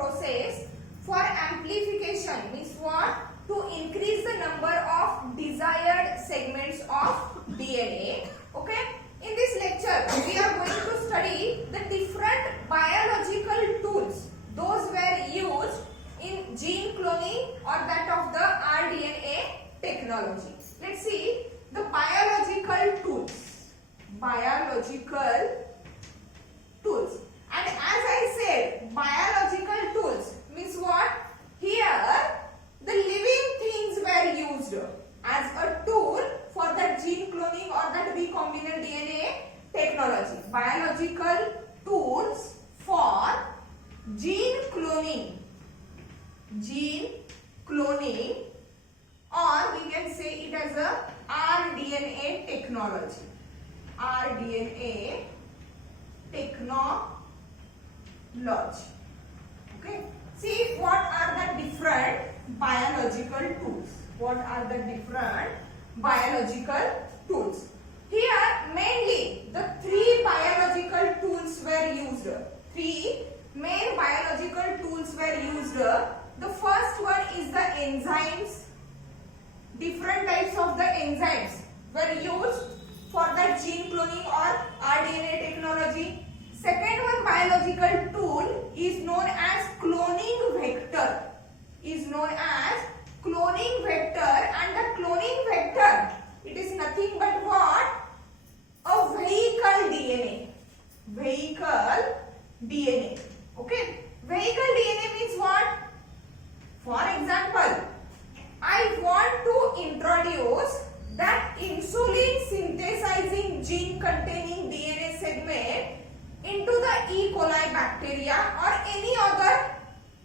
process for amplification, means what? To increase the number of desired segments of DNA. Okay. In this lecture, we are going to study the different biological tools. Those were used in gene cloning or that of the rDNA technology. Let's see the biological tools. Biological tools. And as I said, biological tools means what? Here, the living things were used as a tool for that gene cloning or that recombinant DNA technology. Biological tools for gene cloning, or we can say it as a rDNA technology. rDNA technology. Okay. See what are the different biological tools. What are the different biological tools? Here mainly the three biological tools were used. Three main biological tools were used. The first one is the enzymes. Different types of the enzymes were used for the gene cloning or rDNA technology. Second one biological tool is known as cloning vector. And the cloning vector, it is nothing but what? A vehicle DNA. Okay. Vehicle DNA means what? For example, I want to introduce that insulin synthesizing gene containing DNA segment into the E. coli bacteria or any other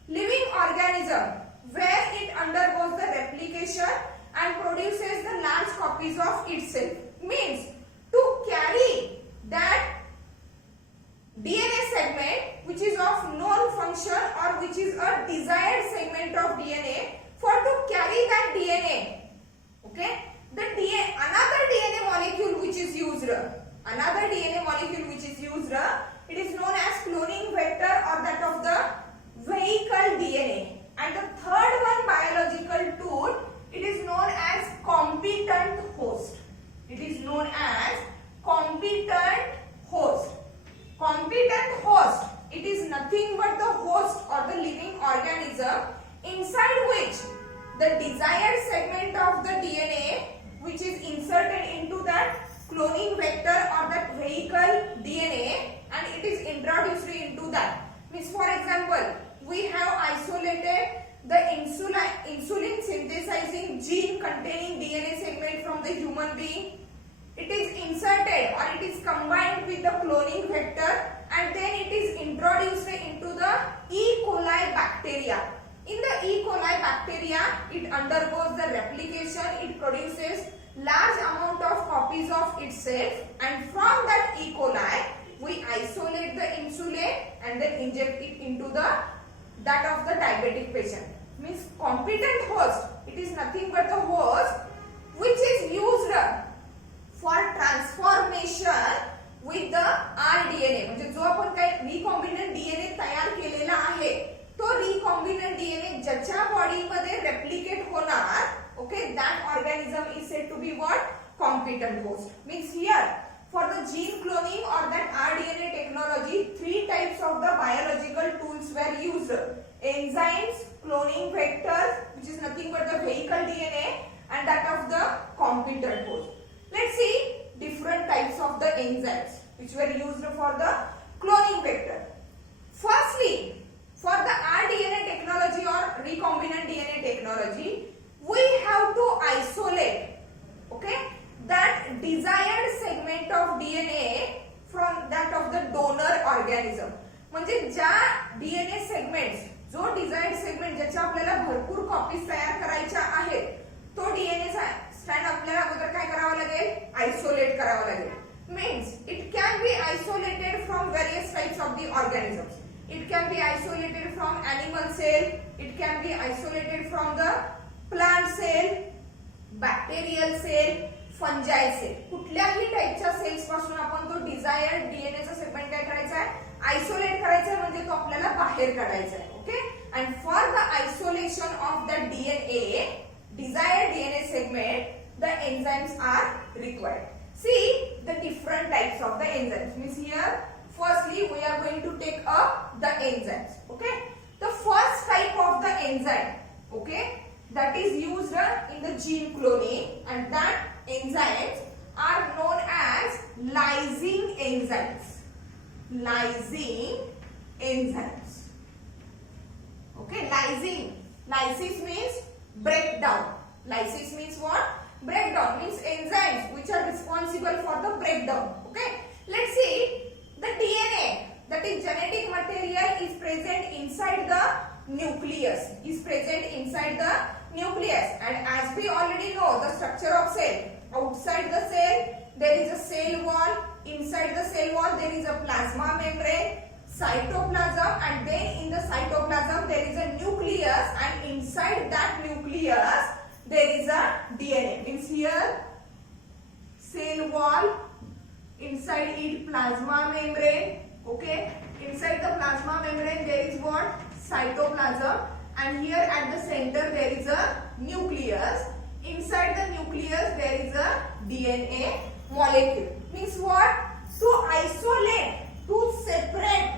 living organism where it undergoes the replication and produces the large copies of itself. Means to carry that DNA segment which is of known function or which is a desired segment of DNA, for to carry that DNA, okay, another DNA molecule which is used, it is known as cloning vector or that of the vehicle DNA. And the third one biological tool, it is known as competent host. It is nothing but the host or the living organism inside which the desired segment of the DNA which is inserted into that cloning vector or that vehicle DNA and it is introduced into that. Means for example, we have isolated the insulin synthesizing gene containing DNA segment from the human being. It is inserted or it is combined with the cloning vector and then it is introduced into the E. coli bacteria. In the E. coli bacteria, it undergoes the replication, it produces large amount of copies of itself, and from that E. coli, we isolate the insulin and then inject it into that of the diabetic patient. Means competent host, it is nothing but the host which is used for transformation with the rDNA. म्हणजे जो आपण काय recombinant DNA तयार केलेला आहे तो recombinant DNA ज्याच्या body मध्ये रेप्लिकेट होणार, okay, that organism is said to be what? Competent host. Means here for the gene cloning or that rDNA technology, three types of the biological tools were used. Enzymes, cloning vectors, which is nothing but the vehicle DNA, and that of the competent host. Let's see different types of the enzymes which were used for the cloning vector. Firstly, for the rDNA technology or recombinant DNA technology, we have to isolate, okay, that desired segment of DNA from that of the donor organism. म्हणजे ज्या DNA segments, जो desired segment ज्याच्या आपल्याला भरपूर copies तयार करायच्या आहेत, तो DNA स्ट्रँड आपल्याला अगोदर काय करावा लागेल? आयसोलेट करावा लागेल. Means it can be isolated from various types of the organisms. It can be isolated from animal cell, it can be isolated from the plant cell, bacterial cell, fungi cell. कुठल्याही टाइपच्या sales पासून आपण तो desired DNA चा segment काय करायचा आहे? Isolate करायचा आहे, म्हणजे तो आपल्याला बाहेर काढायचा आहे. Okay. the DNA, desired DNA segment, the enzymes are required. See the different types of the enzymes. Means here, firstly we are going to take up the enzymes. Okay. The first type of the enzyme, okay, that is used in the gene cloning, and that enzymes are known as lysing enzymes. Lysing enzymes. Okay, lysing. Lysis means breakdown. Lysis means what? Breakdown. Means enzymes which are responsible for the breakdown. Okay. Let's see the DNA, that is genetic material, is present inside the nucleus. Is present inside the nucleus. And as we already know the structure of cell, outside the cell there is a cell wall. Inside the cell wall there is a plasma membrane, cytoplasm, and then in the cytoplasm there is a nucleus, and inside that nucleus there is a DNA. Means here cell wall, inside it plasma membrane. Okay, inside the plasma membrane there is what? Cytoplasm, and here at the center there is a nucleus. Inside the nucleus there is a DNA molecule. Means what? To isolate, to separate,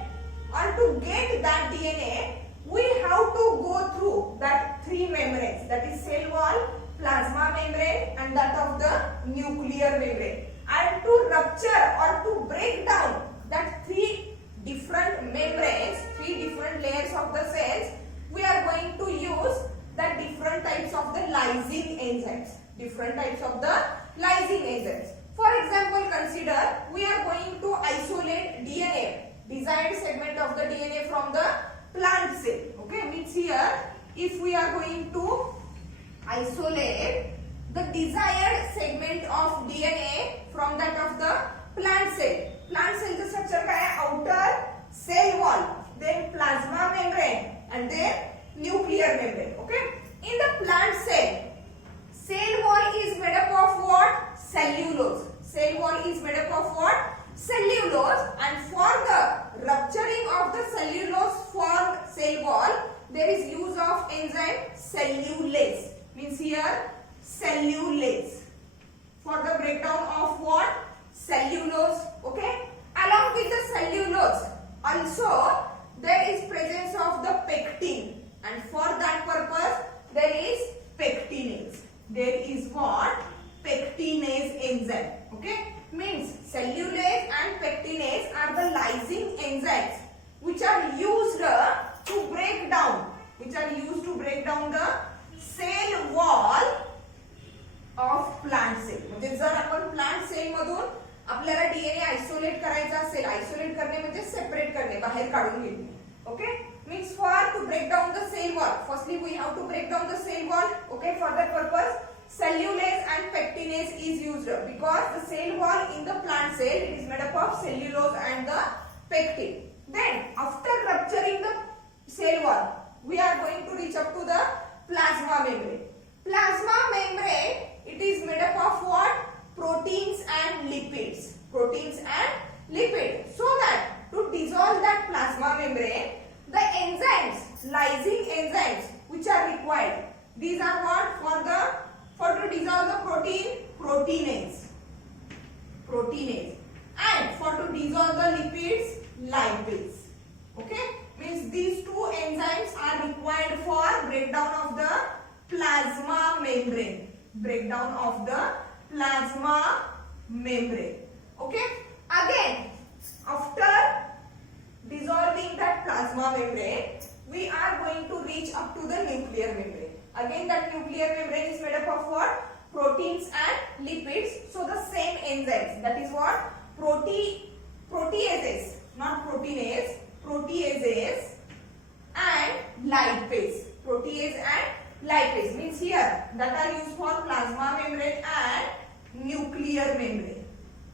or to get that DNA, we have to go through that three membranes, that is cell wall, plasma membrane, and that of the nuclear membrane. And to rupture or to break down that three different membranes, three different layers of the cells, we are going to use the different types of the lysing enzymes. Different types of the lysing enzymes. For example, consider we are going to isolate DNA, desired segment of the DNA from the plant cell. Okay, means here if we are going to isolate the desired segment of DNA from that of the plant cell. Plant cell the structure का है outer cell wall, then plasma membrane, and then nuclear membrane. Okay, in the plant cell, cell wall is made up of what? Cellulose. Cell wall is made up of what? Cellulose, and for the rupturing of the cellulose formed cell wall, there is use of enzyme cellulase. Means here cellulase. For the breakdown of what? Cellulose. Okay. Along with the cellulose, also there is presence of the pectin, and for that purpose there is pectinase. There is what? Pectinase enzyme. Okay. Means cellulase and pectinase are the lysing enzymes which are used to break down, the cell wall of plant cell. म्हणजे जर आपण plant cell मधून आपल्याला DNA isolate करायचा असेल, isolate करणे म्हणजे separate करणे, बाहेर काढून घेणे. Okay, means for to break down the cell wall, firstly we have to break down the cell wall. Okay, for that purpose cellulase and pectinase is used, because the cell wall in the plant cell, it is made up of cellulose and the pectin. Then after rupturing the cell wall, we are going to reach up to the plasma membrane. Plasma membrane, it is made up of what? Proteins and lipids. Proteins and lipids. So that to dissolve that plasma membrane, the enzymes, lysing enzymes which are required, these are what? For to dissolve the protein, proteinase. And for to dissolve the lipids, lipase. Okay, means these two enzymes are required for breakdown of the plasma membrane. Breakdown of the plasma membrane. Okay, again after dissolving that plasma membrane, we are going to reach up to the nuclear membrane. Again that nuclear membrane is made up of what? Proteins and lipids. So the same enzymes, that is what? Proteases, not proteinase, proteases and lipase. Protease and lipase means here that are used for plasma membrane and nuclear membrane.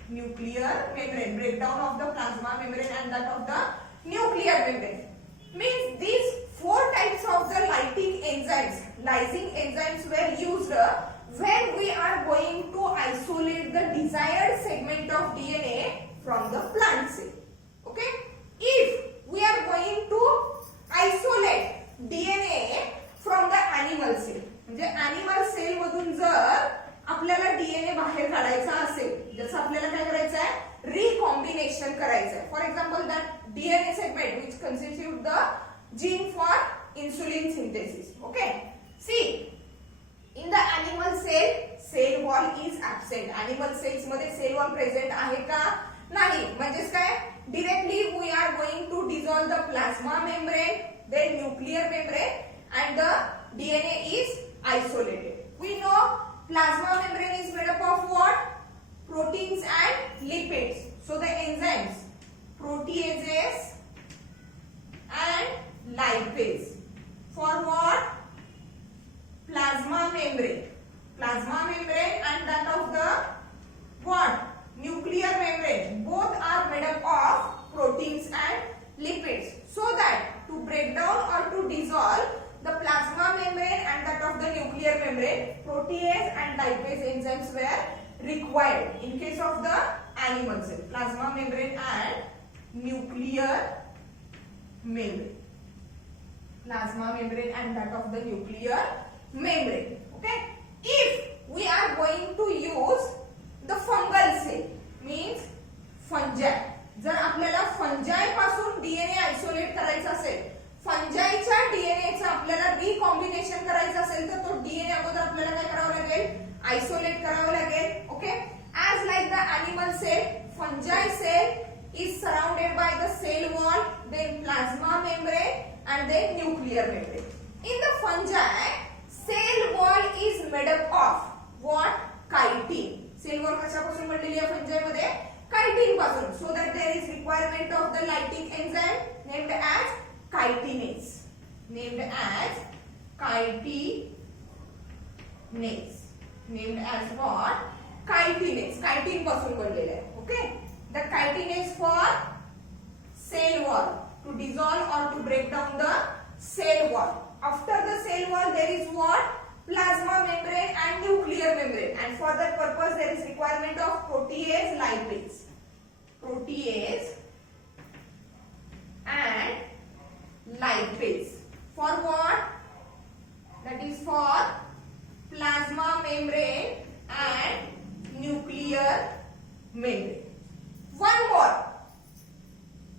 Nuclear membrane, breakdown of the plasma membrane and that of the nuclear membrane. Means these four types of the lysing enzymes were used when we are going to isolate the desired segment of DNA from the plant cell. Okay? If we are going to isolate DNA from the animal constitute the gene for insulin synthesis. Okay. See, in the animal cell wall is absent. Animal cells मध्ये cell wall present आहे का? नाही. म्हणजेच काय? Directly we are going to dissolve the plasma membrane, then nuclear membrane, and the DNA is isolated. We know plasma membrane is made up of what? Proteins and lipids. So the enzymes, proteases and lipase. For what? Plasma membrane. Plasma membrane and that of the what? Nuclear membrane. Both are made up of proteins and lipids. So that to break down or to dissolve the plasma membrane and that of the nuclear membrane, protease and lipase enzymes were required in case of the animal cell. Plasma membrane and nuclear membrane. Plasma membrane and that of the nuclear membrane. Okay. If we are going to use the fungal cell, means fungi. जर आपल्याला fungi पासून DNA isolate करायचा असेल, फंजाईच्या डीएनएचं आपल्याला recombination करायचं असेल तर तो डीएनए अगोदर आपल्याला काय करावं लागेल? आयसोलेट करावं लागेल. Okay. As like the animal cell, fungi cell is surrounded by the cell wall, then plasma membrane and then nuclear membrane. In the fungi, cell wall is made up of what? Chitin. Cell wall कशापासून बनलेली आहे fungi मध्ये? Chitin पासून. So that there is requirement of the lytic enzyme named as chitinase. Named as chitinase. Named as what? Chitinase. Chitin पासून बनलेला आहे. Okay. The chitinase for cell wall, to dissolve or to break down the cell wall. After the cell wall there is what? Plasma membrane and nuclear membrane, and for that purpose there is requirement of protease, lipase. Protease and lipase. For what? That is for plasma membrane and nuclear membrane. One more.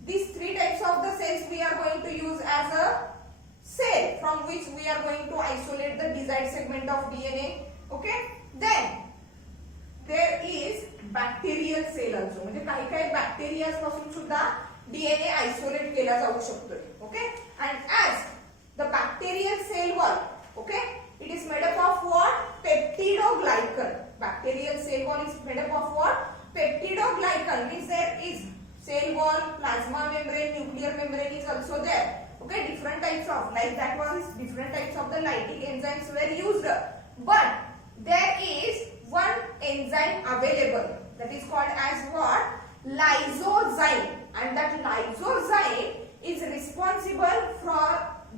These three types of the cells we are going to use as a cell from which we are going to isolate the desired segment of DNA. Okay. Then there is bacterial cell also. म्हणजे काही काही bacteria पासून सुद्धा DNA isolate केला जाऊ शकतो. Okay. And as the bacterial cell wall, okay, it is made up of what? Peptidoglycan. Bacterial cell wall is made up of what? Peptidoglycan. Means there is cell wall, plasma membrane, nuclear membrane is also there. Okay, different types of, like that was different types of the lytic enzymes were used. But there is one enzyme available that is called as what? Lysozyme. And that lysozyme is responsible for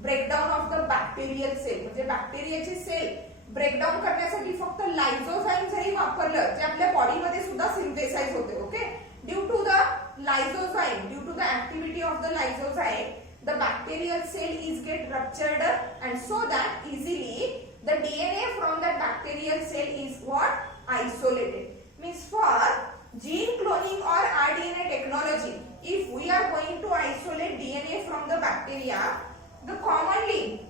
breakdown of the bacterial cell. म्हणजे बॅक्टेरियाची cell breakdown करण्यासाठी फक्त लायझोझाइम जरी वापरलं जे आपल्या body मध्ये सुद्धा synthesise होते. Okay. Due to the lysozyme, due to the activity of the lysozyme, the bacterial cell is get ruptured, and so that easily the DNA from that bacterial cell is what? Isolated. Means for gene cloning or rDNA technology, if we are going to isolate DNA from the bacteria, the commonly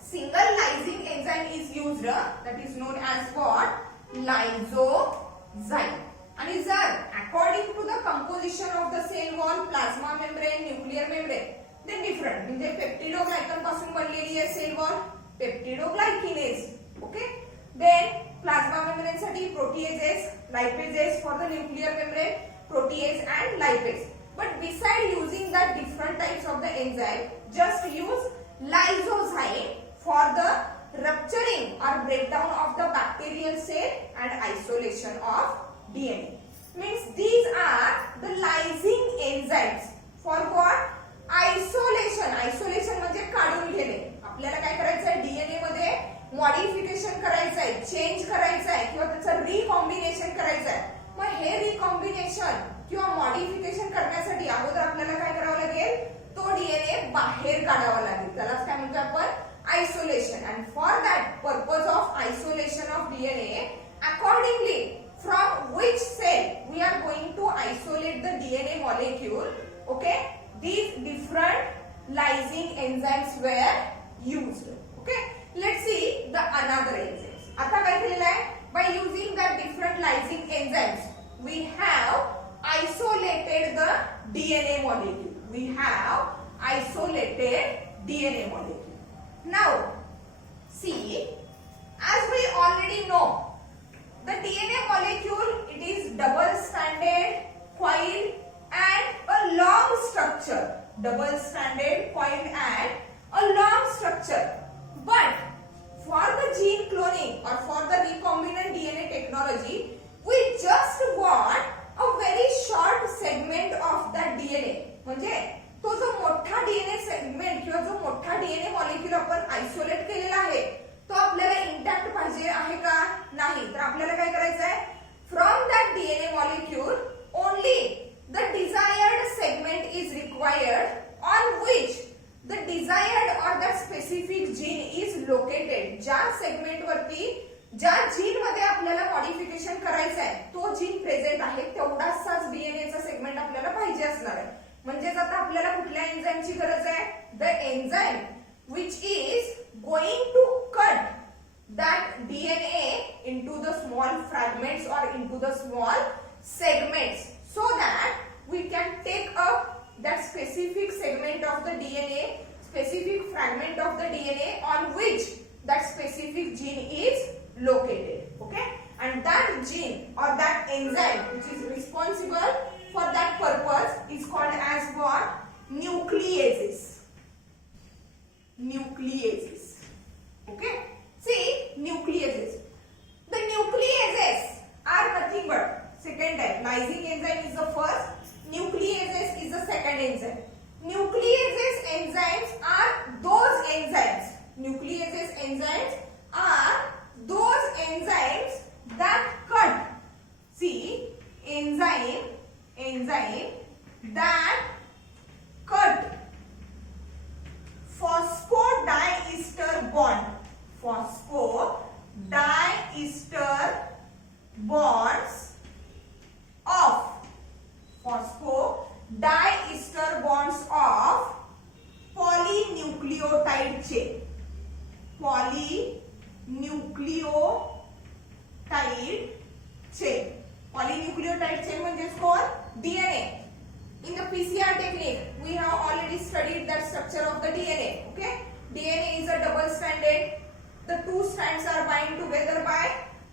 single lysing enzyme is used, that is known as what? Lysozyme. And is according to the composition of the cell wall, plasma membrane, nuclear membrane, then different. म्हणजे पेप्टिडोग्लायकन पासून बनलेली आहे cell wall, पेप्टिडोग्लायकिनेज. Okay. Then plasma membrane साठी proteases, lipases. For the nuclear membrane, protease and lipase. But beside using the different types of the enzyme, just use lysozyme for the rupturing or breakdown of the bacterial cell and isolation of DNA. Means these are the lysing enzymes for what? Isolation. Isolation म्हणजे काढून घेणे. आपल्याला काय करायचं आहे? DNA मध्ये modification करायचं आहे, चेंज करायचं आहे किंवा त्याचं रिकॉम्बिनेशन करायचं आहे. मग हे रिकॉम्बिनेशन किंवा मॉडिफिकेशन करण्यासाठी अगोदर आपल्याला काय करावं लागेल? तो डीएनए बाहेर काढावा लागेल. त्यालाच काय म्हणतो आपण? Isolation. And for that purpose of isolation of DNA, accordingly from which cell we are going to isolate the DNA molecule, okay, these different lysing enzymes were used. Okay, let's see the another enzymes. आता काय केलेलं आहे? By using the different lysing enzymes, we have isolated the DNA molecule. We have isolated DNA molecule. Now, see, as we already know, the DNA molecule, it is double-stranded, coiled and a long structure. Double-stranded, coiled and a long structure. But for the gene cloning or for the recombinant DNA technology, we just want a very short segment of that DNA. म्हणजे तो जो मोठा DNA segment किंवा जो मोठा DNA molecule आपण isolate केलेला आहे तो आपल्याला इंटॅक्ट पाहिजे आहे का? नाही. तर आपल्याला काय करायचं आहे? From that DNA molecule only the desired segment is required on which the desired or that specific gene is located. ज्या सेगमेंट वरती ज्या जीन मध्ये आपल्याला मॉडिफिकेशन करायचं आहे तो जीन प्रेझेंट आहे तेवढाच डीएनएचा सेगमेंट आपल्याला पाहिजे असणार आहे. म्हणजेच आता आपल्याला कुठल्या एन्झाईमची गरज आहे? The enzyme which is going to cut that DNA into the small fragments or into the small segments so that we can take up that specific segment of the DNA, specific fragment of the DNA on which that specific gene is located. Okay, and that gene or that enzyme which is responsible for that purpose is called as what? Nucleases. Nucleases. Okay, see, nucleases. The nucleases are nothing but second type. Lysing enzyme is the first, nucleases is the second enzyme. Nucleases enzymes are those enzymes. Nucleases enzymes are those enzymes that cut. See, enzyme that cut phosphodiester bond. Phosphodiester bonds of polynucleotide chain. Polynucleotide chain म्हणजे कोण? DNA. In the PCR technique, we have already studied that structure of the DNA. Okay, DNA is a double-stranded. The two strands are bound together by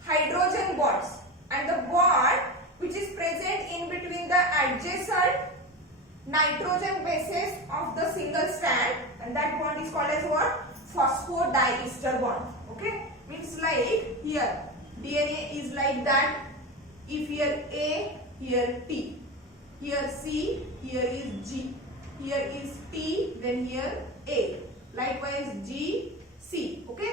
hydrogen bonds, and the bond which is present in between the adjacent nitrogen bases of the single strand, and that bond is called as what? Phosphodiester bond. Okay, means like here DNA is like that. If here A, here T. Here C, here is G, here is T, then here A. Likewise G, C. Okay.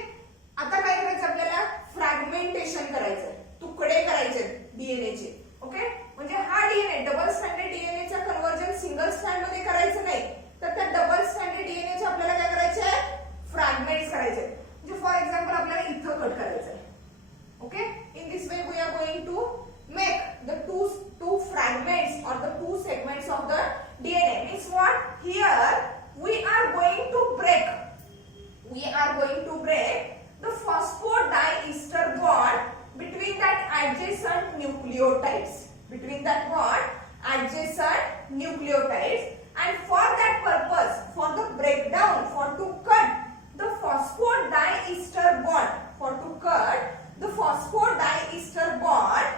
आता काय करायचं आपल्याला? Fragmentation करायचं, तुकडे करायचे DNA चे. Okay, म्हणजे हा डीएनए डबल स्ट्रँडेड डीएनए चा कन्वर्जन सिंगल स्ट्रँड मध्ये करायचं नाही, तर त्या डबल स्ट्रँडेड डीएनए चे आपल्याला काय करायचे? फ्रॅगमेंट्स करायचे. म्हणजे फॉर एक्झाम्पल आपल्याला इथं कट करायचं आहे. Okay, in this way we are going to make the two fragments or the two segments of the DNA. Means what? Here we are going to break the phosphodiester bond between that adjacent nucleotides. And for that purpose, for the breakdown, to cut the phosphodiester bond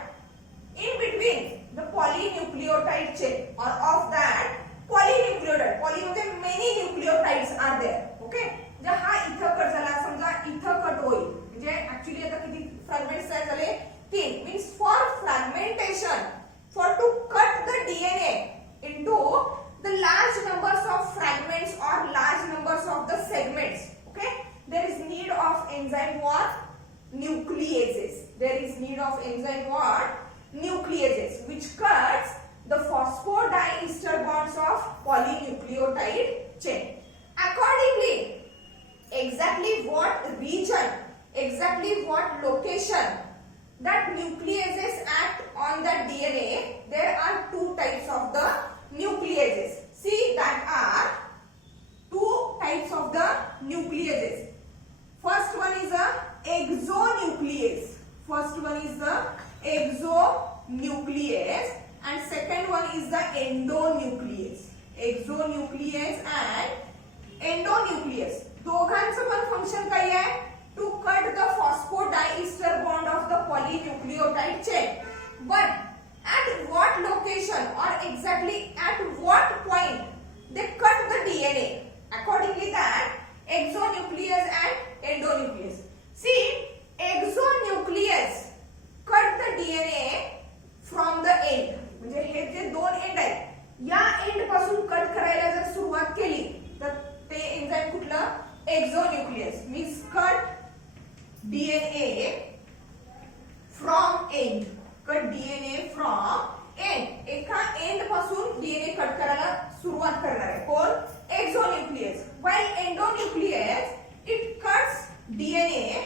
in between the polynucleotide chain or of that polynucleotide. Poly म्हणजे many nucleotides are there. Okay, जे हा इथं cut झाला, समजा इथं cut होईल, म्हणजे actually आता किती फ्रॅगमेंट्स तयार झाले? 3. Means for fragmentation, for to cut the DNA into the large numbers of fragments or large numbers of the segments. Okay, there is need of enzyme what? Nucleases. Nucleases which cuts the phosphodiester bonds of polynucleotide chain. Accordingly, exactly what region, exactly what location that nucleases act on the DNA, there are two types of the nucleases. See, that are two endonuclease दोघांचं पण function काय आहे to cut the phosphodiester bond of the polynucleotide chain but at what location or exactly at what point they cut the DNA accordingly that exonucleus and endonucleus. See, exonucleus cut the DNA from the end म्हणजे हे जे दोन and आहेत या and पासून cut करायला जर सुरुवात केली तर ते एन्झाइम कुठलं exonuclease means cut DNA from end cut DNA from end एका एंड पासून डीएनए कट करायला सुरुवात करणार आहे कोण exonuclease while endonuclease it cuts DNA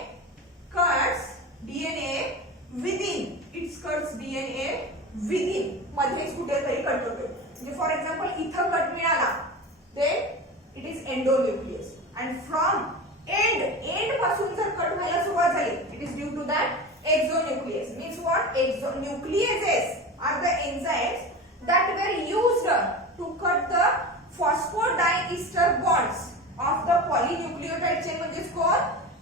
within मध्येच कुठेतरी कट होतोय म्हणजे फॉर एक्झाम्पल इथं कट मिळाला ते it is endonuclease and from end पासून जर कट व्हायला सुरुवात झाली it is due to that exonucleus means what exonucleases are the enzymes that were used to cut the phosphodiester bonds of the polynucleotide chain म्हणजेच कोण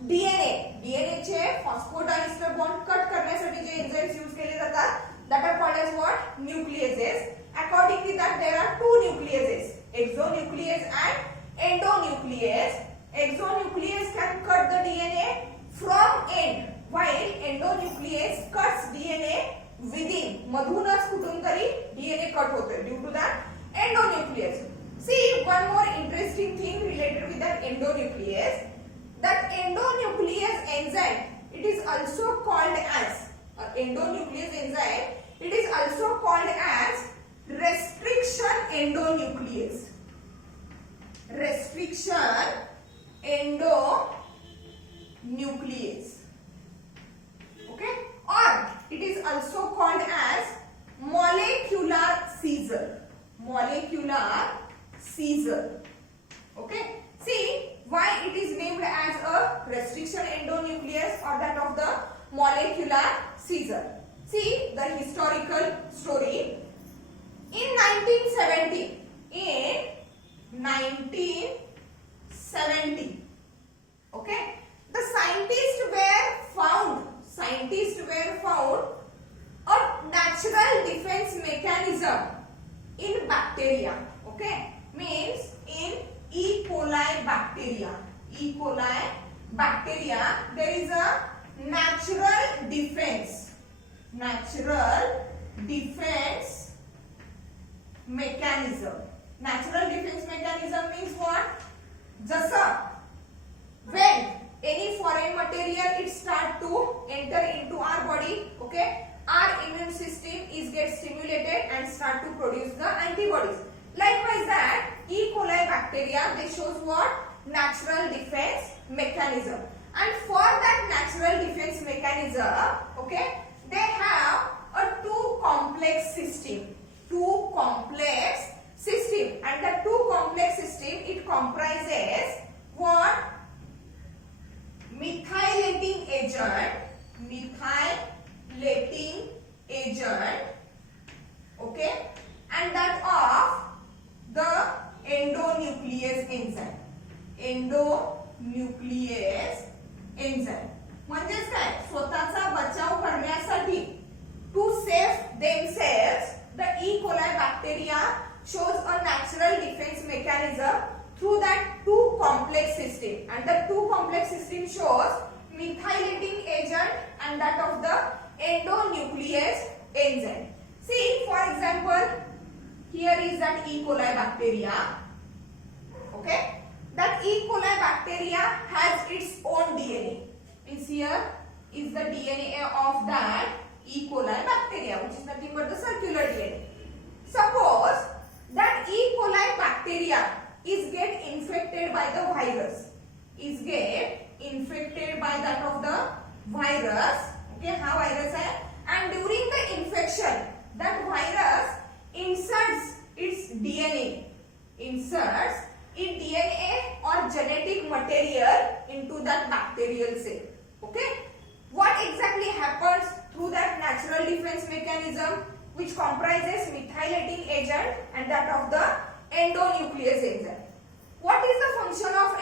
DNA चे फॉस्फोडायस्टर bond cut करण्यासाठी जे enzymes use केले जातात that are called as what nucleases accordingly that there are two nucleases exonuclease and endonuclease exonuclease can cut the DNA from end while endonuclease cuts DNA within मधूनच कुठून तरी DNA cut होतोय due to that endonuclease. See one more interesting thing related with that endonuclease. That endonuclease enzyme it is also called as endonuclease enzyme. It is also called as restriction endonuclease. Restriction endonuclease. Okay, or it is also called as molecular seizure. Okay, see why it is named as a restriction endonuclease or that of the molecular seizure. See the historical story in 1970 okay the scientists were found a natural defense mechanism in bacteria. Okay, means in E. coli bacteria there is a natural defense mechanism. Natural defense mechanism means what? जसा when any foreign material it start to enter into our body, okay, our immune system is get stimulated and start to produce the antibodies. Likewise that E. coli bacteria they shows what natural defense mechanism, and for that natural defense mechanism okay they have a two complex system and the two complex system it comprises what methylating agent okay and that of the endonuclease enzyme म्हणजेच काय स्वतःचा बचाव करण्यासाठी to save themselves the E. coli bacteria shows a natural defense mechanism through that two complex system, and the two complex system shows methylating agent and that of the endonuclease enzyme. See for example here is that E. coli bacteria okay that E. coli bacteria has its own DNA. Means here is the DNA of that E. coli bacteria which is nothing but the circular DNA. Suppose that E. coli bacteria is get infected by the virus that of the virus okay हा virus है and during the infection that virus inserts its DNA or genetic material into that bacterial cell. Okay, what exactly happens through that natural defense mechanism which comprises methylating agent and that of the endonuclease enzyme? What is the function of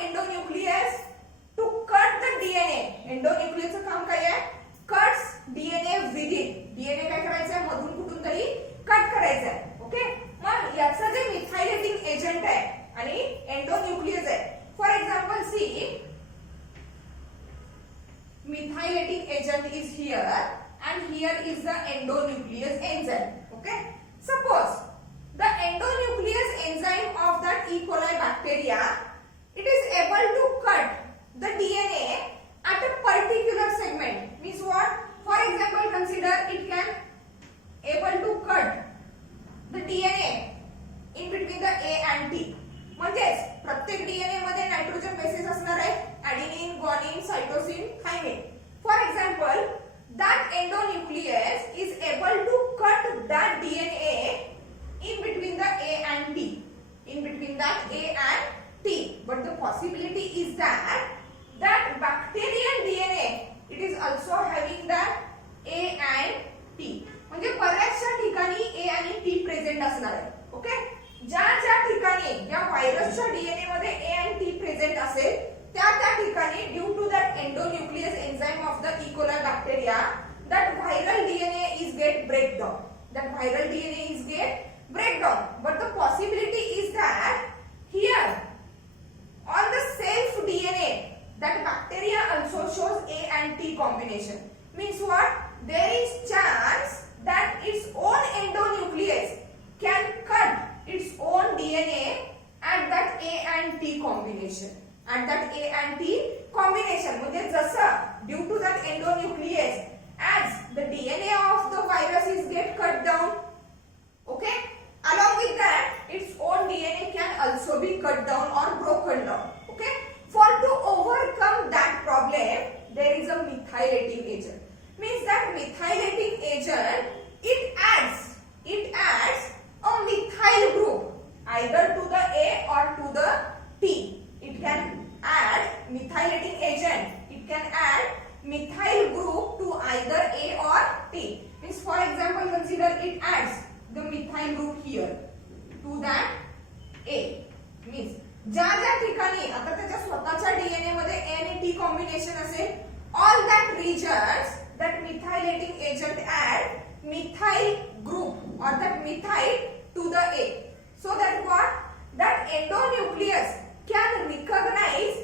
endonuclease आहे. For example see methylating agent is here and here is the endonuclease enzyme. Okay, suppose the endonuclease enzyme of that E. coli bacteria, it is able to cut the DNA at a particular segment. Means what? For example, consider it can able to cut the DNA in between the A and T. म्हणजेच प्रत्येक DNA मध्ये nitrogen bases असणार आहेत, adenine, guanine, cytosine, thymine. For example, that endonuclease is able to cut that DNA in between the A and T, in between that A and T. But the possibility is that bacterial DNA, it is also having that A and T. म्हणजे बऱ्याचशा ठिकाणी A आणि T present असणार आहे. Okay, ज्या ज्या ठिकाणी या व्हायरसच्या डीएनए मध्ये A and T प्रेझेंट असेल त्या ठिकाणी due to that endonuclease enzyme of the E. coli bacteria, that viral DNA is get break down. That viral DNA is get break down. But the possibility is that here on the self DNA, that bacteria also shows A and T combination. Means what? There is chance that its own endonuclease can cut its own DNA at that A and T combination. At that A and T combination, म्हणजे जसं due to that endonuclease, as the DNA of the virus is get cut down, okay, along with that its own DNA can also be cut down or broken down. Okay, for to overcome that problem, there is a methylating agent. Means that methylating agent, it adds a methyl group either to the A or to the T. It can add methylating agent. It can add methyl group to either A or T. Means for example, consider it adds the methyl group here to that A. Means ज्या ज्या ठिकाणी आता त्याच्या स्वतःच्या DNA मध्ये A आणि T combination असेल, all that regions that methylating agent add methyl group or that methyl to the A, so that what? That endonuclease can recognize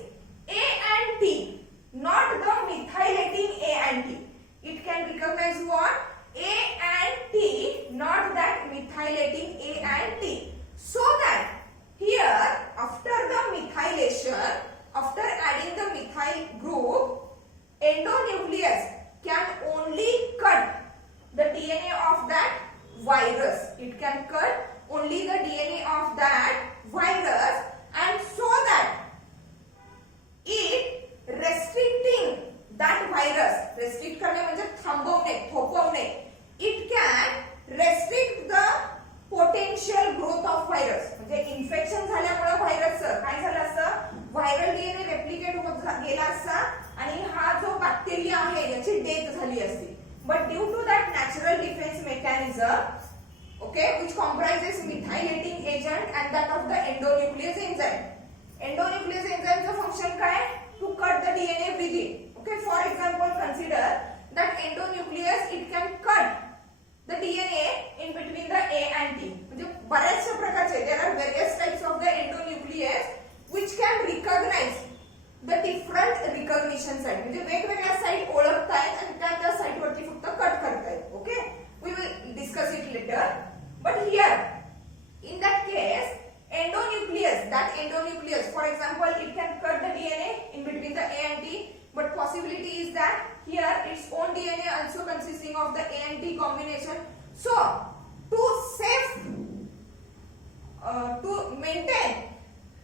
A and T, not the methylating A and T. It can recognize what? A and T, not that methylating A and T. So that here, after the methylation, after adding the methyl group, endonuclease can only cut the DNA of that virus. It can cut only the DNA of that virus, and so that it restricting that virus, restrict करणे म्हणजे थांबवणे, थोपवणे, it can restrict the potential growth of virus. म्हणजे infection झाल्यामुळे व्हायरसचं काय झालं असतं, viral DNA replicate होत गेला असता आणि हा जो बॅक्टेरिया आहे याची डेथ झाली असती. But due to that natural defense mechanism, okay, which comprises methylating agent and that of the endonuclease enzyme. Endonuclease enzyme चं function काय? To cut the DNA within. Okay, for example, consider that endonuclease, it can cut the DNA in between the A and T. म्हणजे बऱ्याचशा प्रकारचे, there are various types of the endonuclease which can recognize the different recognition site. म्हणजे वेगवेगळ्या site ओळखतायत आणि त्या site वरती फक्त cut करतायत. Okay, we will discuss it later. But here, in that case, endonuclease, that endonuclease, for example, it can cut the DNA in between the A and T, but possibility is that here its own DNA also consisting of the A and T combination. So, to save, to maintain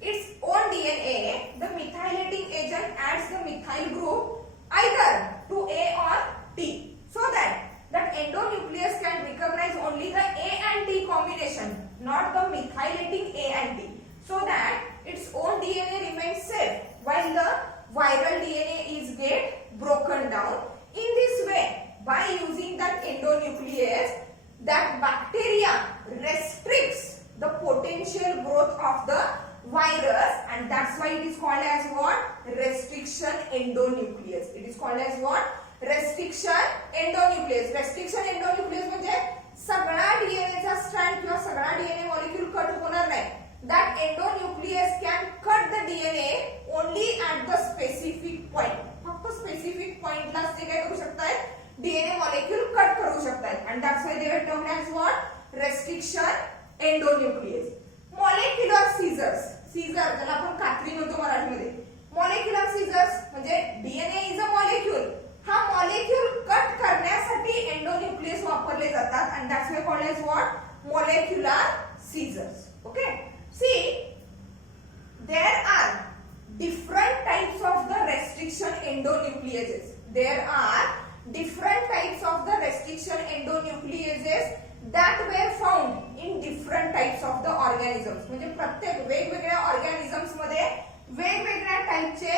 its own DNA, the methylating agent adds the methyl group either to A or T, so that endonuclease can recognize only the A and T combination, not the methylating A and T, so that its own DNA remains safe while the viral DNA is get broken down. In this way, by using that endonuclease, that bacteria restricts the potential growth of the virus, and that's why it is called as what? Restriction endonuclease. It is called as what? Restriction endonuclease. Restriction endonuclease म्हणजे सगळा DNA चा strand किंवा सगळा DNA molecule cut होणार नाही. that endonuclease can cut the DNA only at the specific point. फक्त specific point ला ते काय करू शकतात, DNA molecule कट करू शकतात, and that's why they were termed as what? Restriction endonuclease. Molecular scissors, scissor ज्याला आपण कात्री म्हणतो मराठीमध्ये. Molecular scissors म्हणजे DNA is a molecule. हा molecule कट करण्यासाठी endonuclease वापरले जातात, and that's why called as what? Molecular scissors. Okay. See, there are different types of the restriction endonucleases. There are different types of the restriction endonucleases that were found in different types of the organisms. म्हणजे प्रत्येक वेगवेगळ्या organisms मध्ये वेगवेगळ्या टाइपचे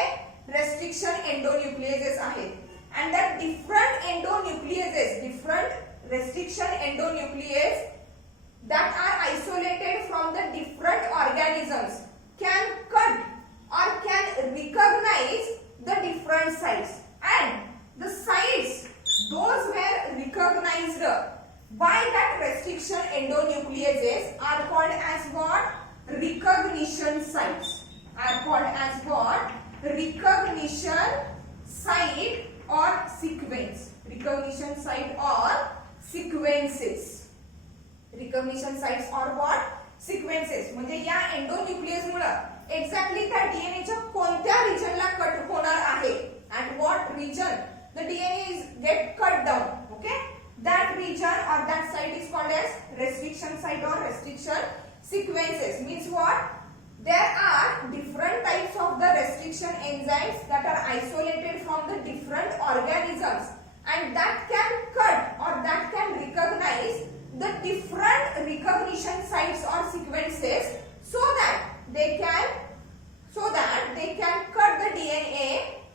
restriction endonucleases आहेत. And that different endonucleases, different restriction endonucleases that are isolated from the different organisms can cut or can recognize the different sites, and the sites those were recognized by that restriction endonucleases are called as what? Recognition sites. Are called as what? Recognition site or sequence. Recognition site or sequences. Recognition sites or what? Sequences. म्हणजे या endonuclease मुळे exactly त्या DNA च्या कोणत्या रिजनला cut होणार आहे, at what region the DNA is get cut down. Okay, that region or that site is called as restriction site or restriction sequences. Means what? There are different types of the restriction enzymes that are isolated from the different organisms, and that can cut or that can recognize the different recognition sites or sequences so that they can cut the DNA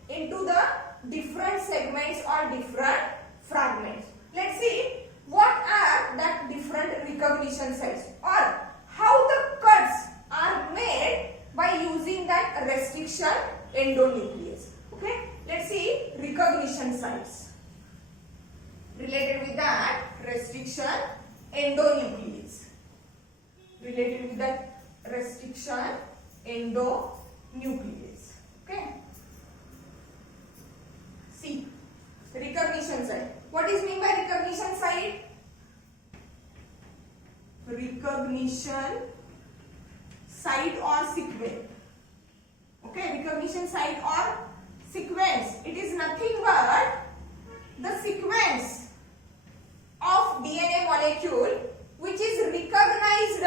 into the different segments or different fragments. Let's see what are that different recognition sites or how the cuts are made by using that restriction endonuclease. Okay, let's see recognition sites related with that restriction endonuclease. Related with that restriction endonuclease. Okay. See, recognition site. What is mean by recognition site? Recognition site or sequence. Okay, recognition site or sequence. It is nothing but the sequence of DNA molecule which is recognized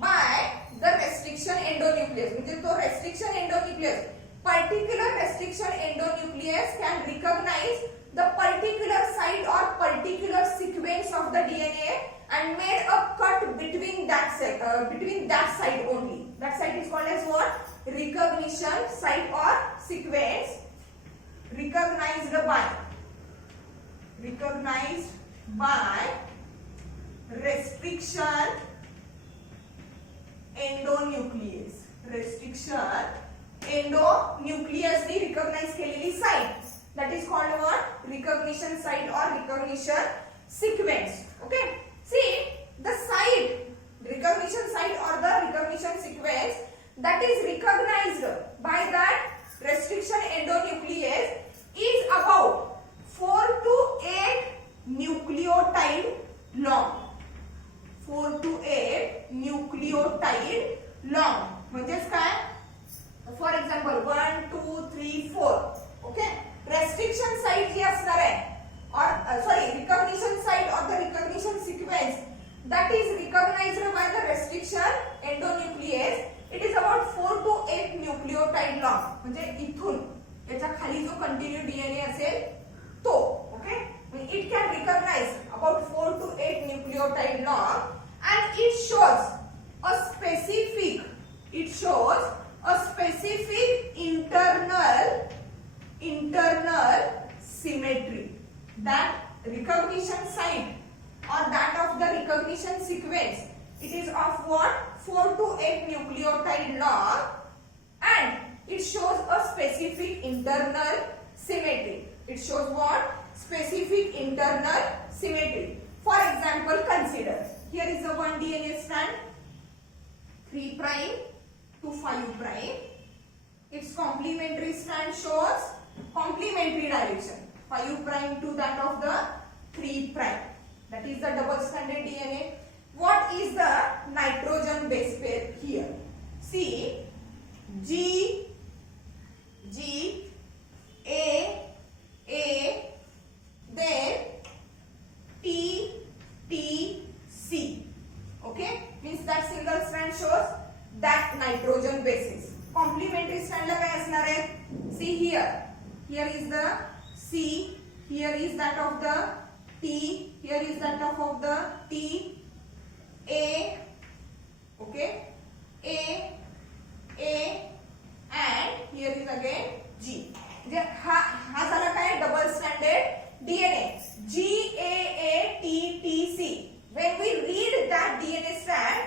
by the restriction endonuclease. म्हणजे तो restriction endonuclease, particular restriction endonuclease can recognize the particular site or particular sequence of the DNA and made a cut between that site only. That site is called as what? Recognition site or sequence. Recognized by restriction endonuclease. Restriction endonuclease ni recognize केलेली site, that is called what? Recognition site or recognition sequence. Okay, see the site, recognition site or the recognition sequence that is recognized by that restriction endonuclease is about 4 to 8 nucleotide long. 4 to 8 nucleotide long. म्हणजेच काय? For example 1 2 3 4. Okay, restriction site जी असणार आहे or recognition site or the recognition sequence that is recognized by the restriction endonuclease, it is about 4 to 8 nucleotide long. म्हणजे इथून याच्या खाली जो continue DNA असेल तो. Okay, it can recognize about 4 to 8 nucleotide long, and it shows a specific internal symmetry. That recognition site or that of the recognition sequence, it is of what? 4 to 8 nucleotide long, and it shows a specific internal symmetry. It shows what? Specific internal symmetry. For example, consider here is the one DNA strand. 3 prime to 5 prime. Its complementary strand shows complementary direction. 5 prime to that of the 3 prime. That is the double stranded DNA. What is the nitrogen base pair here? See, G, A, then T, C. Okay, means that single strand shows that nitrogen bases. Complementary strand ला काय असणार आहे? See here is the C, here is that of the T, here is that of the T, A, okay, A, and here is again G. हा झाला काय double standard DNA GAATTC. When we read that DNA strand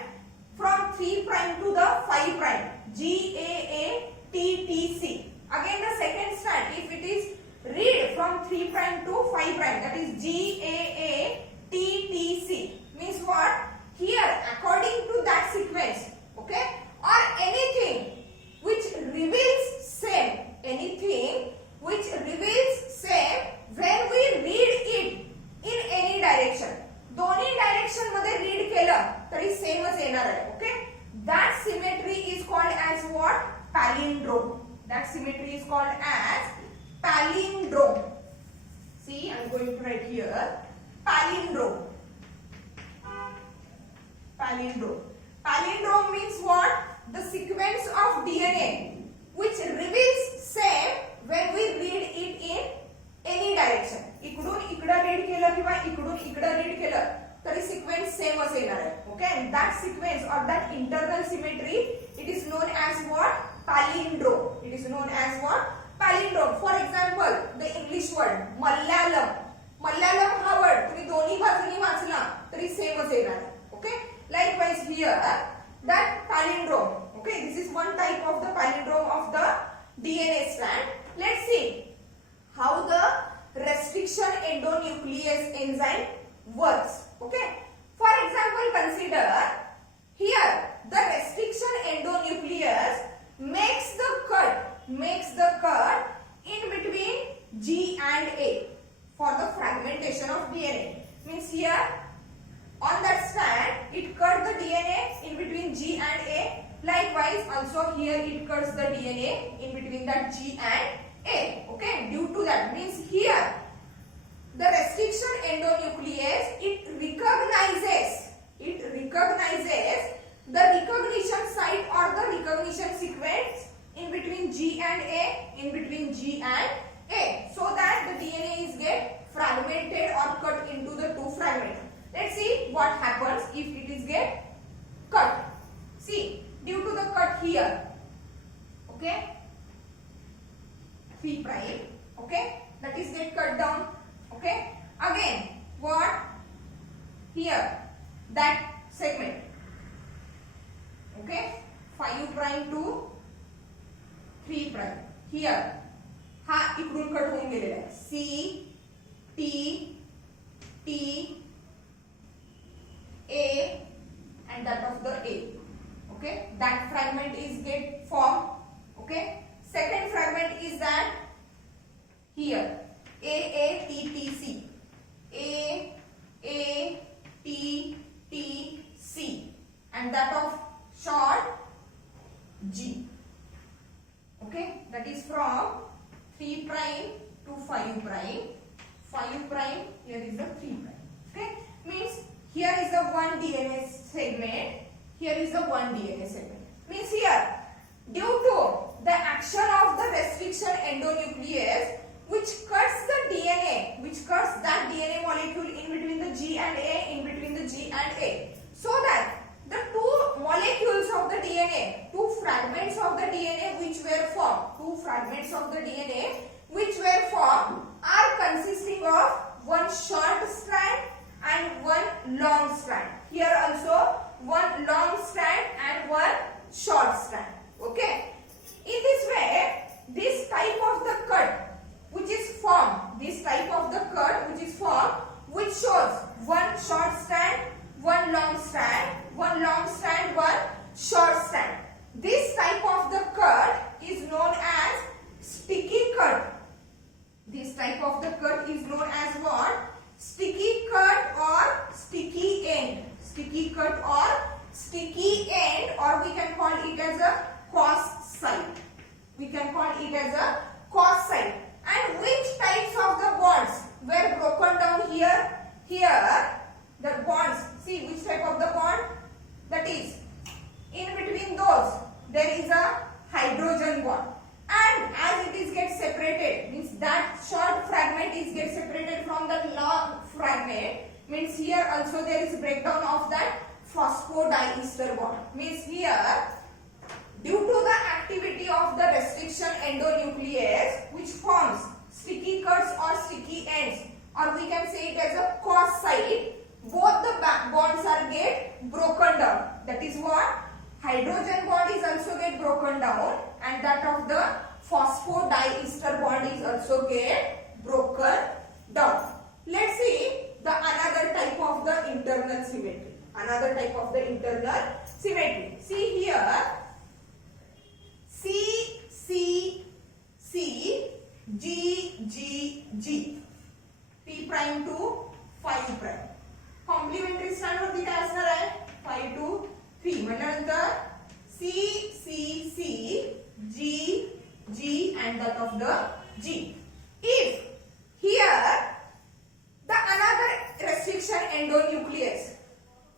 from 3 prime to the 5 prime, GAATTC. Again the second strand, if it is read from 3 prime to 5 prime, that is GAATTC. Means what? Here according to that sequence, okay, or anything which reveals same, when we read it in any direction, दोन्ही direction मध्ये read केलं तरी सेमच येणार आहे. Okay, that symmetry is called as what? Palindrome. That symmetry is called as palindrome. See, I'm going to write here palindrome. Palindrome means what? The sequence of DNA which reveals same when we read it in any direction. इकडून इकडे read केलं किंवा इकडून इकडे read केलं तरी sequence सेमच येणार आहे. Okay, and that sequence or that internal symmetry, it is known as what? Palindrome. It is known as what? Palindrome. For example, the English word Malayalam हा word तुम्ही दोन्ही बाजूनी वाचला तरी सेमच येणार आहे. Okay, likewise here that palindrome. Okay, this is one type of the palindrome of the DNA strand. Let's see how the restriction endonuclease enzyme works. Okay, for example, consider here the restriction endonuclease makes the cut in between G and A for the fragmentation of DNA. Means here on that strand it cut the DNA in between G and A. Likewise also here it cuts the DNA in between that G and A. Okay, due to that, means here the restriction endonuclease it recognizes the recognition site or the recognition sequence in between G and A, so that the DNA is get fragmented or cut into the two fragments. Let's see what happens if it is get cut. See, due to the cut here, okay, 3 prime, okay, that is get cut down. Okay, again what? Here that segment, okay, 5 prime to 3 prime. Here हा इकडून cut होऊन गेलेला आहे. C, T, A, and that of the A. Okay, that fragment is get formed. Okay, second fragment is that here AATTC, and that of short G. Okay, that is from 3 prime to 5 prime. 5 prime, here is the 3 prime. Okay, means here is the one DNA segment, here is the one DNA segment. Means here, due to the action of the restriction endonuclease, which cuts that DNA molecule in between the G and A, so that the two molecules of the DNA, two fragments of the DNA which were formed, are consisting of one short strand and one long strand. Here also one long strand and one short strand. Okay, in this way, this type of the cut which is formed, which shows one short strand, one long strand, one short it as a cos side. And which types of the bonds were broken down here? Here the bonds, see which type of the bond? That is, in between those there is a hydrogen bond, and as it is get separated, means that short fragment is get separated from the long fragment, means here also there is breakdown of that phosphodiester bond. Means here, due to the activity of the restriction endonuclease, which forms sticky cuts or sticky ends, or we can say it as a cos side, both the bonds are get broken down. That is what? Hydrogen bond is also get broken down, and that of the phosphodiester bond is also get broken down. Let's see the another type of the internal symmetry. Another type of the internal symmetry. See here, C, C, C, G, G, G, P prime to 5 prime. Complementary strand वरती काय असणार आहे? 5 to 3. म्हटल्यानंतर C, C, C, G, G and that of the G. If here the another restriction endonuclease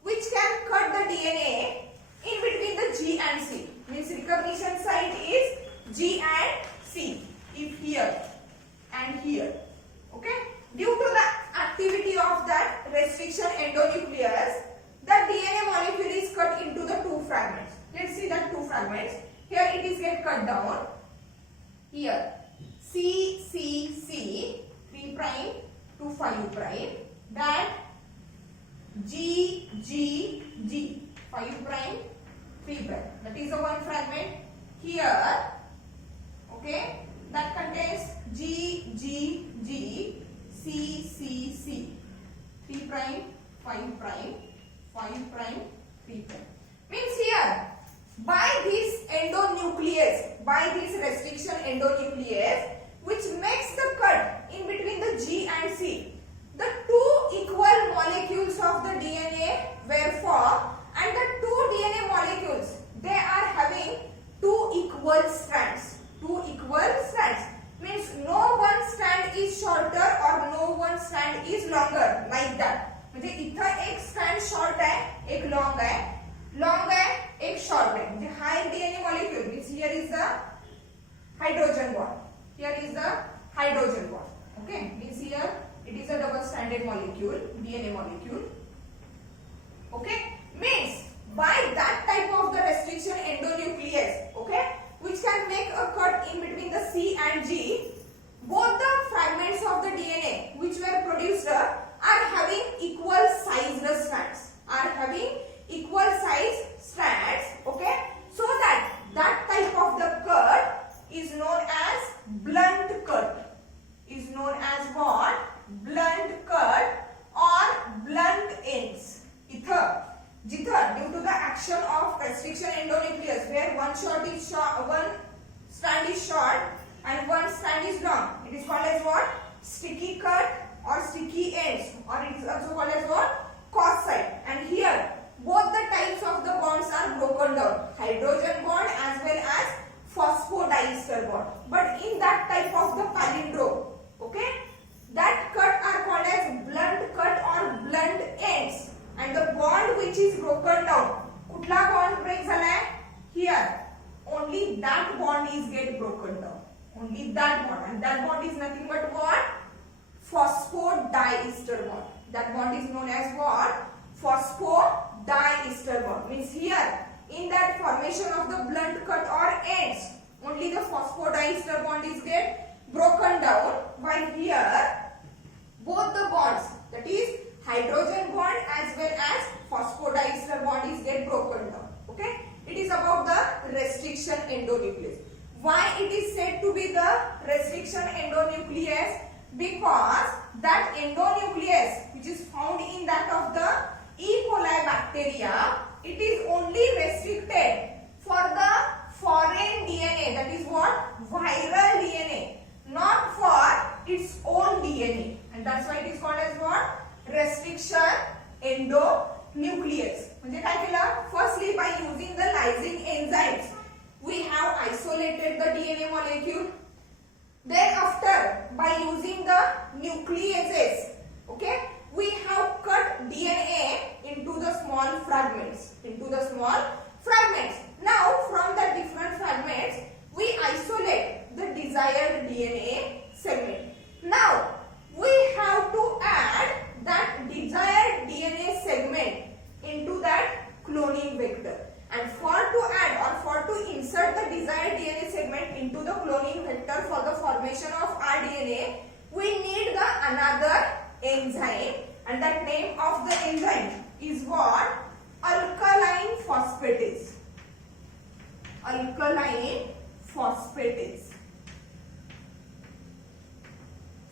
which can cut the DNA in between the G and C, means recognition site is G and C. If here and here, okay, due to the activity of that restriction endonuclease, the DNA molecule is cut into the two fragments. Let's see that two fragments. Here it is get cut down. Here C, C, C, 3 prime to 5 prime. That G, G, G, 5 prime, 3 prime. That is the one fragment. Here, okay, that contains G, G, G, C, C, C, 3 prime, 5 prime, 5 prime, 3 prime. Means here, by this endonuclease, by this restriction endonuclease, which makes the cut in between the G and C, the two equal molecules of the DNA were formed, and the two DNA molecules, they are having two equal strands. Two equal strands. Means no one strand is shorter or no one strand is longer, like that. म्हणजे इथं एक strand short आहे, एक long आहे, long आहे, एक short आहे. म्हणजे हा एक DNA molecule, means here is the hydrogen bond, here is the hydrogen bond. Okay, means here it is a double stranded molecule, DNA molecule. Okay, means by that type of the restriction endonuclease, okay, which can make a cut in between the C and G, both the fragments of the DNA which were produced are having equal size strands, are having equal size strands, okay, so that that type of the cut is known as blunt cut, is known as what? Blunt cut or blunt ends. Jithar, due to the action of restriction endonuclease, where one strand is short and one strand is long, it is called as what? Sticky cut or sticky ends, or it is also called as what? Cos side. And here both the types of the bonds are broken down, hydrogen bond as well as phosphodiester bond. But in that type of the palindrome, okay, that cut are called as blunt cut or blunt ends, and the bond which is broken down, कुठला bond break झालाय? Here only that bond is get broken down, only that bond, and that bond is nothing but what? Phosphodiester bond. That bond is known as what? Phosphodiester bond. Means here in that formation of the blunt cut or ends, only the phosphodiester bond is get broken down, while here both the bonds, that is hydrogen bond as well as phosphodiester bond is get broken down. Okay, it is about the restriction endonuclease. Why it is said to be the restriction endonuclease? Because that endonuclease which is found in that of the E. coli bacteria, it is only restricted for the foreign DNA, that is what? Viral DNA, not for its own DNA, and that's why it is called as what? Restriction endonuclease. म्हणजे काय केलं? Firstly, by using the lysine enzymes, we have isolated isolated the DNA molecule. Then after, by using the nucleases, okay, we have cut DNA into the small fragments, Now from the different fragments, we isolate the desired DNA segment. Now we have to add that desired DNA segment into that cloning vector. And for to add or for to insert the desired DNA segment into the cloning vector for the formation of our DNA, we need the another enzyme, and that name of the enzyme is what? Alkaline phosphatase. Alkaline phosphatase.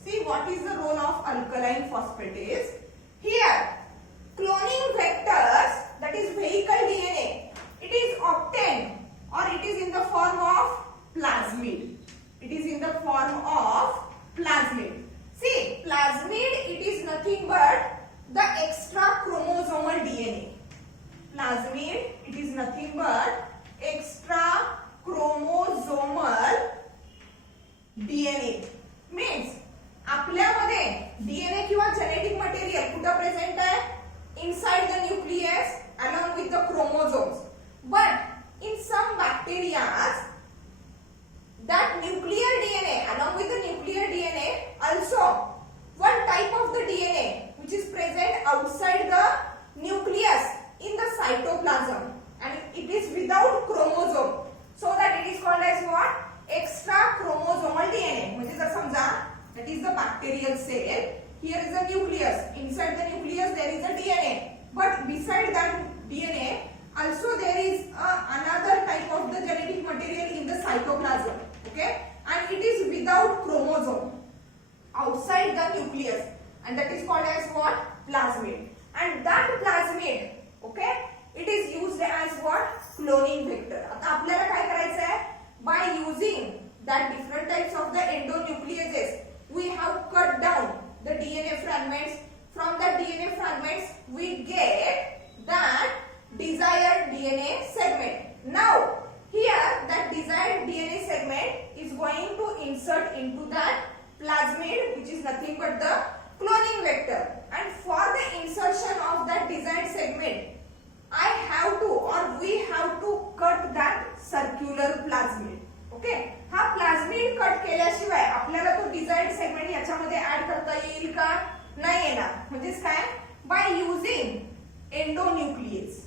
See, what is the role of alkaline phosphatase? Here, cloning vectors, that is vehicle DNA, it is obtained or it is in the form of plasmid. It is in the form of plasmid. See, plasmid, it is nothing but the extra chromosomal DNA. Plasmid, it is nothing but extra chromosomal DNA. Means आपल्यामध्ये DNA किंवा genetic material कुठे present आहे? Inside the nucleus along with the chromosomes. But in some bacteria, that nuclear DNA along with the nuclear DNA also one type of the DNA which is present outside the nucleus in the cytoplasm, and it is without chromosome, so that it is called as what? Extra chromosomal DNA. म्हणजे जर समजा that is the bacterial cell, here is the nucleus, inside the nucleus there is a DNA, but beside that DNA also there is another type of the genetic material in the cytoplasm, okay, and it is without chromosome outside the nucleus, and that is called as what? Plasmid. And that plasmid, okay, it is used as what? Cloning vector. आता आपल्याला काय करायचं आहे? By using that different types of the endonucleases, we have cut down the DNA fragments. From the DNA fragments, we get that desired DNA segment. Now, here that desired DNA segment is going to insert into that plasmid, which is nothing but the cloning vector. And for the insertion of that desired segment, I have to or we have to cut that circular plasmid. Okay, हा प्लाझ्मिड cut केल्याशिवाय आपल्याला तो desired segment याच्यामध्ये add करता येईल का? नाही येणार. म्हणजेच काय? By using endonuclease.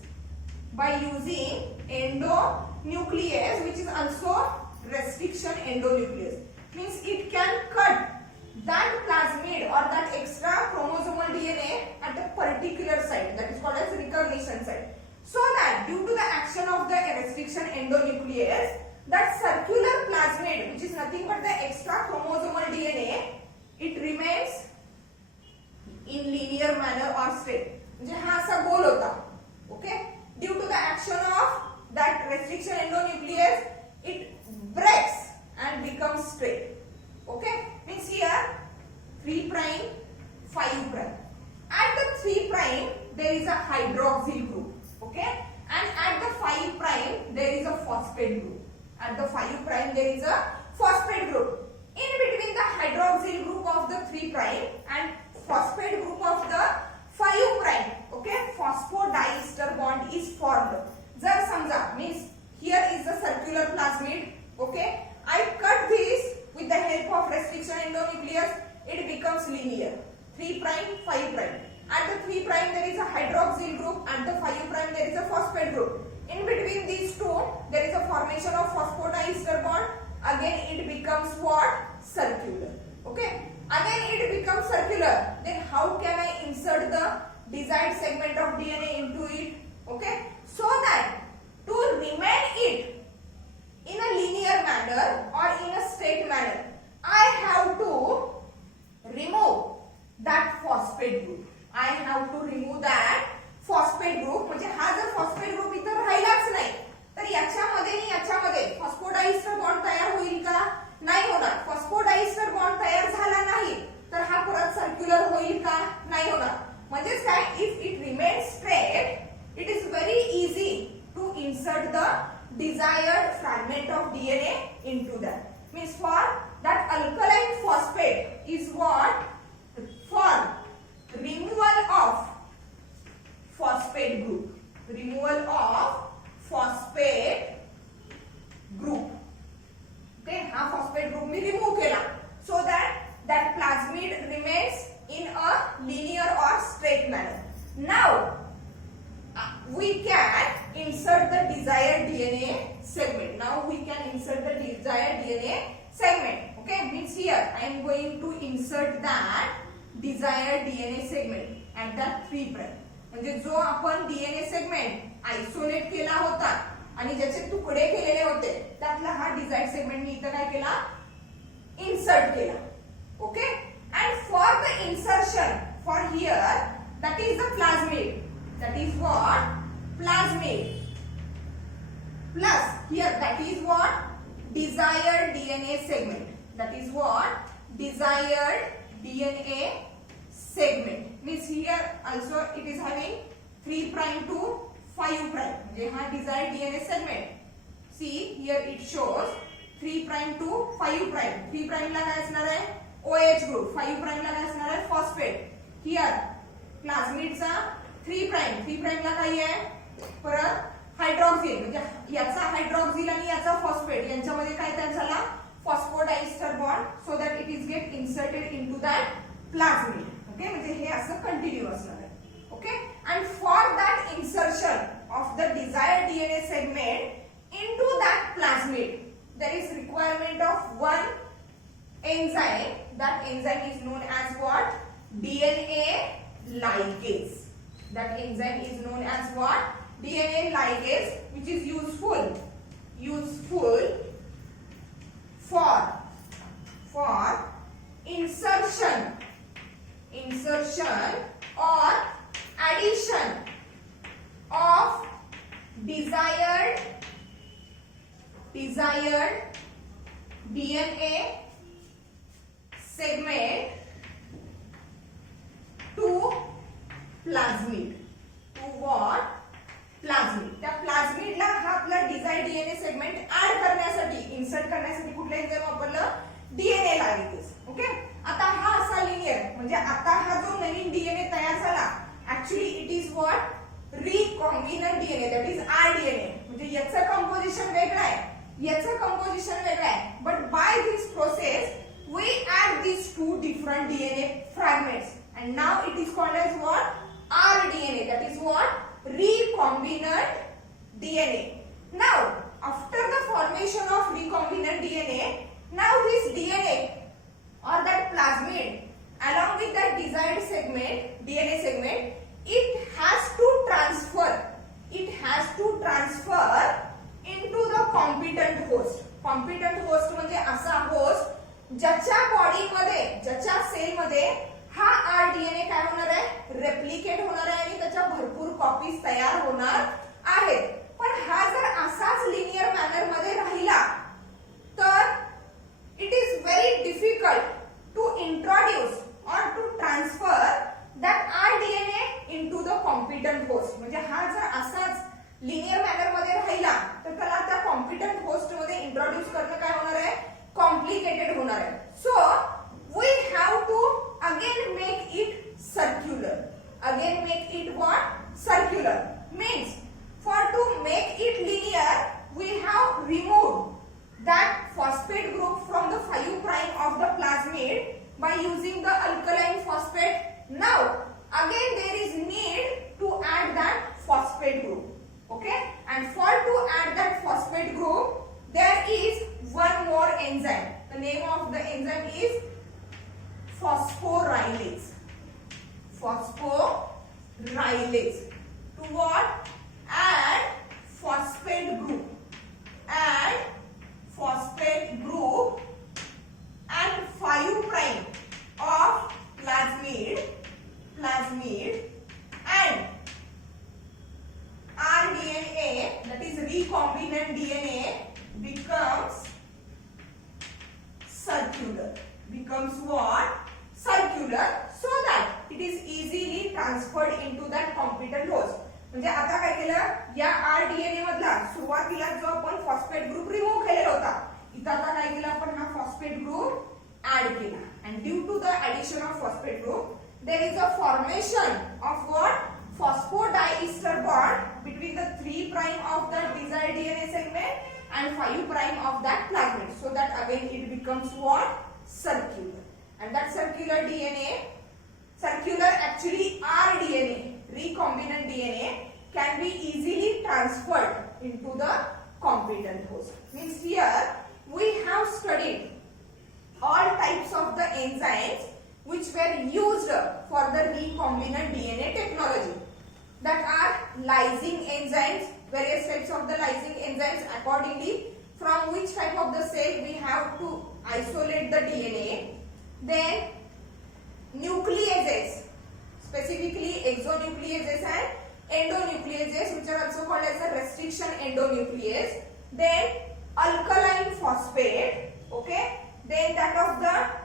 By using endonuclease which is also restriction endonuclease, means it can cut that plasmid or that extra chromosomal DNA at a particular site, that is called as recognition site, so that due to the action of the restriction endonuclease, that circular plasmid, which is nothing but the extra chromosomal DNA, it remains in linear manner or straight. म्हणजे हा असा गोल होता. Okay, due to the action of that restriction endonuclease, it breaks and becomes straight. Okay, means here 3 prime 5 prime. At the 3 prime there is a hydroxyl group. Okay, and at the 5 prime there is a phosphate group. At the 5 prime there is a phosphate group. In between the hydroxyl group of the 3 prime and phosphate group of the 5 prime, okay, phosphodiester bond is formed. Jar samja, means here is the circular plasmid, okay, I cut this with the help of restriction endonuclease, it becomes linear. 3 prime 5 prime. At the 3 prime there is a hydroxyl group, at the 5 prime there is a phosphate group. In between these two there is a formation of phosphodiester bond. Again it becomes what? Circular. Okay, again it becomes circular. Then how can I insert the desired segment of DNA into it? Okay, so that to remain it in a linear manner or in a straight manner, I have to remove that phosphate group. I have to remove that phosphate group. म्हणजे हा जर phosphate group इथं राहिलाच नाही तर याच्यामध्ये आणि याच्यामध्ये phosphodiester bond तयार होईल का? नाही होणार. phosphodiester bond तयार झाला नाही तर हा परत सर्क्युलर होईल का? नाही होणार. म्हणजेच काय? If it remains straight, it is very easy to insert the desired fragment of DNA into that. Means for that alkaline phosphate is what? For removal of phosphate group. Removal of phosphate group. Okay, हा phosphate group मी remove केला so that plasmid remains in a linear or straight manner. Now we can insert the desired DNA segment. Now we can insert the desired DNA segment. Okay, means here I am going to insert that desired DNA segment at that 3 prime. म्हणजे जो आपण DNA segment isolate केला होता आणि ज्याचे तुकडे केलेले होते त्यातला हा desired segment मी इथं काय केला? Insert केला. Okay, and for the insertion for here, that is the plasmid. That is what? Plasmid. Plus here that is what? Desired DNA segment. That is what? Desired DNA segment. Means here also it is having 3 prime to 5 prime. म्हणजे हा desired DNA segment. See here it shows 3 prime to 5 prime. 3 prime ला काय असणार आहे? OH group. 5 prime ला काय असणार आहे? Phosphate. Here plasmid चा 3 prime. 3 prime ला काय आहे? परत हायड्रॉक्सिल म्हणजे याचा हायड्रॉक्सिल आणि याचा फॉस्फेट यांच्यामध्ये काय तयार झाला? Phosphodiester bond so that it is get inserted into that plasmid. Okay, म्हणजे हे असं कंटिन्यू असणार आहे. Okay, and for that insertion of the desired DNA segment into that plasmid there is requirement of one enzyme. That enzyme is known as what? DNA ligase. That enzyme is known as what? DNA ligase, which is useful for insertion or addition of desired DNA segment to plasmid. To what? Plasmid. त्या plasmid ला हा आपला desired DNA segment add करण्यासाठी insert करण्यासाठी कुठलं enzyme वापरलं? DNA ligase. Okay, आता हा असा लिनियर म्हणजे आता हा जो नवीन डीएनए तयार झाला actually it is what? Recombinant DNA, that is rDNA. म्हणजे याचं कंपोजिशन वेगळं आहे, याचं कंपोजिशन वेगळं आहे, but by this process we add these two different DNA fragments and now it is called as what? rDNA. That is what? Recombinant DNA. Now after the formation of recombinant DNA, now this DNA or that plasmid along with that desired segment, DNA segment, it has to transfer into the competent host. Competent host म्हणजे असा host ज्याच्या body मध्ये, ज्याच्या cell मध्ये हा rDNA काय होणार आहे? रेप्लिकेट होणार आहे आणि त्याच्या भरपूर कॉपीज तयार होणार आहेत. पण हा जर असाच लिनियर मॅनर मध्ये राहिला तर it is very difficult to introduce or to transfer that rDNA into the competent host. म्हणजे हा जर असाच लिनियर मॅनर मध्ये राहिला तर त्याला त्या कॉम्पिटंट होस्ट मध्ये इंट्रोड्यूस करणं काय होणार आहे? कॉम्प्लिकेटेड होणार आहे. So we have to again make it circular. Again make it what? Circular. Means for to make it linear we have removed that phosphate group from the 5 prime of the plasmid by using the alkaline phosphate. Now again there is need to add that phosphate group. Okay, and for to add that phosphate group there is one more enzyme. The name of the enzyme is phosphorylase. Phosphorylase. To what? Add phosphate group. Add phosphate group and 5 prime of plasmid and rDNA, that is recombinant DNA, becomes circular. Becomes what? Circular, so that it is easily transferred into that competent host. म्हणजे आता काय केलं? या rDNA मधला सुरुवातीला जो आपण phosphate group remove केलेला होता इथं आता formation of what? Phosphodiester bond between the 3' of the desired DNA segment and 5' of that plasmid. So that again it becomes what? Circular. And that circular DNA, circular actually rDNA, recombinant DNA, can be easily transferred into the competent host. Means here we have studied all types of the enzymes which were used for the recombinant DNA technology. That are lysing enzymes, various types of the lysing enzymes accordingly from which type of the cell we have to isolate the DNA. Then nucleases, specifically exonucleases and endonucleases, which are also called as a restriction endonuclease. Then alkaline phosphate, okay. Then that of the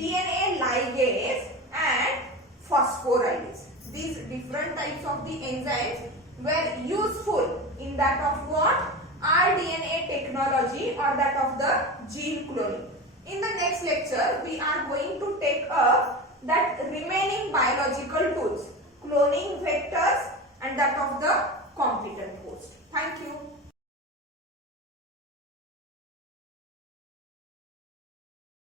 DNA ligase and phosphorylase. These different types of the enzymes were useful in that of what? rDNA technology or that of the gene cloning. In the next lecture, we are going to take up that remaining biological tools, cloning vectors and that of the competent host. Thank you.